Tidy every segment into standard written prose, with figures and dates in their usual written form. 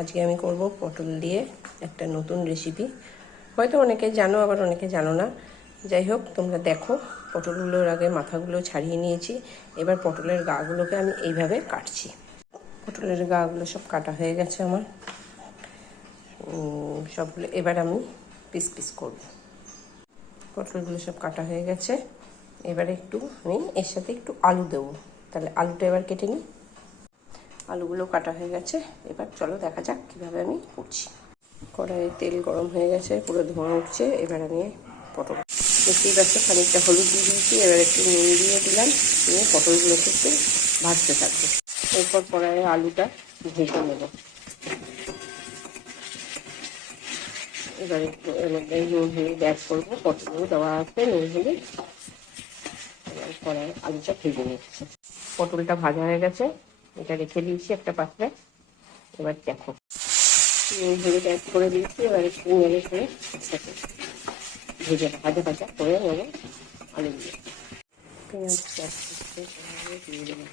আজকে আমি করব পটল দিয়ে একটা নতুন রেসিপি। হয়তো অনেকে জানো, আবার অনেকে জানো না। যাই হোক, তোমরা দেখো। পটলগুলোর আগে মাথাগুলো ছাড়িয়ে নিয়েছি। এবার পটলের গাগুলোকে আমি এইভাবে কাটছি। পটলের গাগুলো সব কাটা হয়ে গেছে আমার সবগুলো। এবার আমি পিস পিস করব। পটলগুলো সব কাটা হয়ে গেছে। এবারে একটু আমি এর সাথে একটু আলু দেবো। তাহলে আলুটা এবার কেটে নিই। আলুগুলো কাটা হয়ে গেছে। এবার চলো দেখা যাক কীভাবে আমি করছি। কড়াইয়ে তেল গরম হয়ে গেছে, পুরো ধোঁয়া উঠছে। এবার আমি পটল দেখতেই পাচ্ছি, খানিকটা হলুদ দিয়ে দিয়েছি। এবার একটু নুন দিয়ে দিলাম, দিয়ে পটলগুলোকে একটু ভাজতে থাকবো। এরপর কড়াইয়ে আলুটা ভেজে নেব। এবার একটু এর মধ্যে নুন হলুদ অ্যাড করবো। পটলগুলো দেওয়া আছে নুন হলুদ। এবার কড়াইয়ে আলুটা ভেজে নিচ্ছি। পটলটা ভাজা হয়ে গেছে, এটা রেখে দিয়েছি একটা পাত্রে। এবার দেখো, নুন হলুদ অ্যাড করে দিয়েছি। এবার একটু নেড়ে করে ভেজে ভাজা ভাজা করে নেবো আলু দিয়ে। পেঁয়াজ দিয়ে দেবো।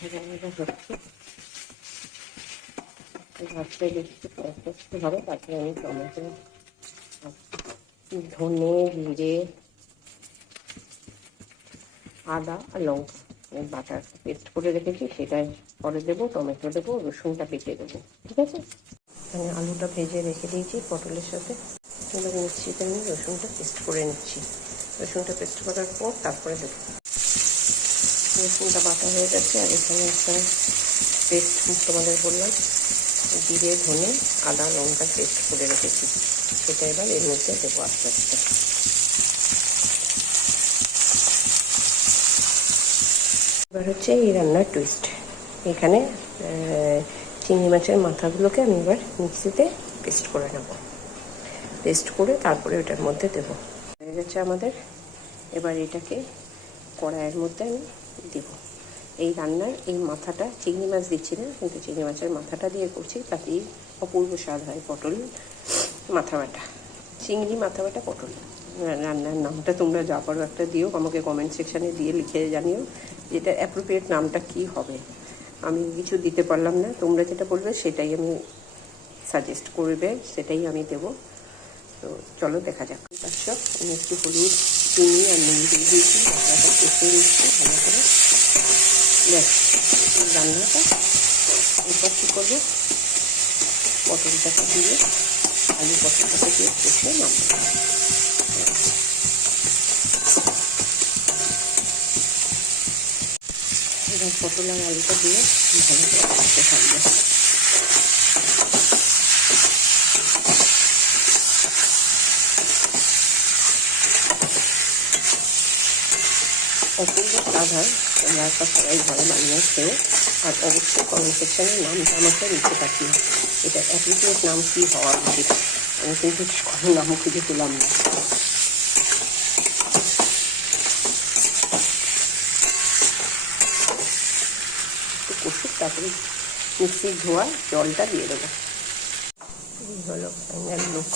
ভাজা ভাজা হচ্ছে, ভাজতে দেখছি কষ্ট হবে। তারপরে আমি টমেটো, ধনে, জিরে, আদা আর লঙ্কা বাটার পেস্ট করে রেখেছি, সেটাই পরে দেবো। টমেটো দেবো, রসুনটা বেটে দেবো। ঠিক আছে, আমি আলুটা ভেজে রেখে দিয়েছি পটলের সাথে। এবার মিক্সিতে আমি রসুনটা পেস্ট করে নিচ্ছি। রসুনটা পেস্ট করার পর তারপরে দেবো। রসুনটা বাটা হয়ে গেছে। আর এখানে একটা পেস্ট তোমাদের বললাম, জিরে, ধনে, আদা, লঙ্কার পেস্ট করে রেখেছি, সেটা এবার এর মধ্যে দেবো আস্তে আস্তে। এবার হচ্ছে এই রান্নার টুইস্ট। এখানে চিংড়ি মাছের মাথাগুলোকে আমি এবার মিক্সিতে পেস্ট করে নেব। পেস্ট করে তারপরে ওটার মধ্যে দেবো। হয়ে গেছে আমাদের। এবার এটাকে কড়াইয়ের মধ্যে আমি দেব। এই রান্নার এই মাথাটা চিংড়ি মাছ দিচ্ছি না, কিন্তু চিংড়ি মাছের মাথাটা দিয়ে করছি, তাতেই অপূর্ব স্বাদ হয়। পটল মাথা বাটা, চিংড়ি মাথা বাটা পটল। রান্নার নামটা তোমরা যা পারো একটা দিও, আমাকে কমেন্ট সেকশানে দিয়ে লিখে জানিও যেটা অ্যাপ্রোপ্রিয়েট নামটা কী হবে। আমি কিছু দিতে পারলাম না, তোমরা যেটা বলবে সেটাই আমি সাজেস্ট করবে, সেটাই আমি দেবো। তো চলো দেখা যাক। তারপর আমি একটু হলুদ, চিনি আর নুন দিয়ে দিয়েছি। মশলাটা কষে নিচ্ছি ভালো করে। ব্যাস রান্নাটা। এরপর কী করবো, পটলটাকে দিয়ে আলু পটলটাকে দিয়ে কষে নামবো। এবার পটল আর আলুটা দিয়ে ভালো করে কষতে থাকবে। অপূর্ব স্বাদ হয়। তোমরা একটা সবাই ঘরে বানিয়ে খেও। আর অবশ্যই কমেন্ট সেকশানে নামটা আমাকে লিখে পাঠিও, এটা অ্যাপ্রোপ্রিয়েট নাম কী হওয়া উচিত। আমি কিন্তু কোনো নাম খুঁজে পেলাম না। একটু কষুক, তারপরে মিক্সির ধোয়া জলটা দিয়ে দেবো। এই হলো ফাইনাল লুক।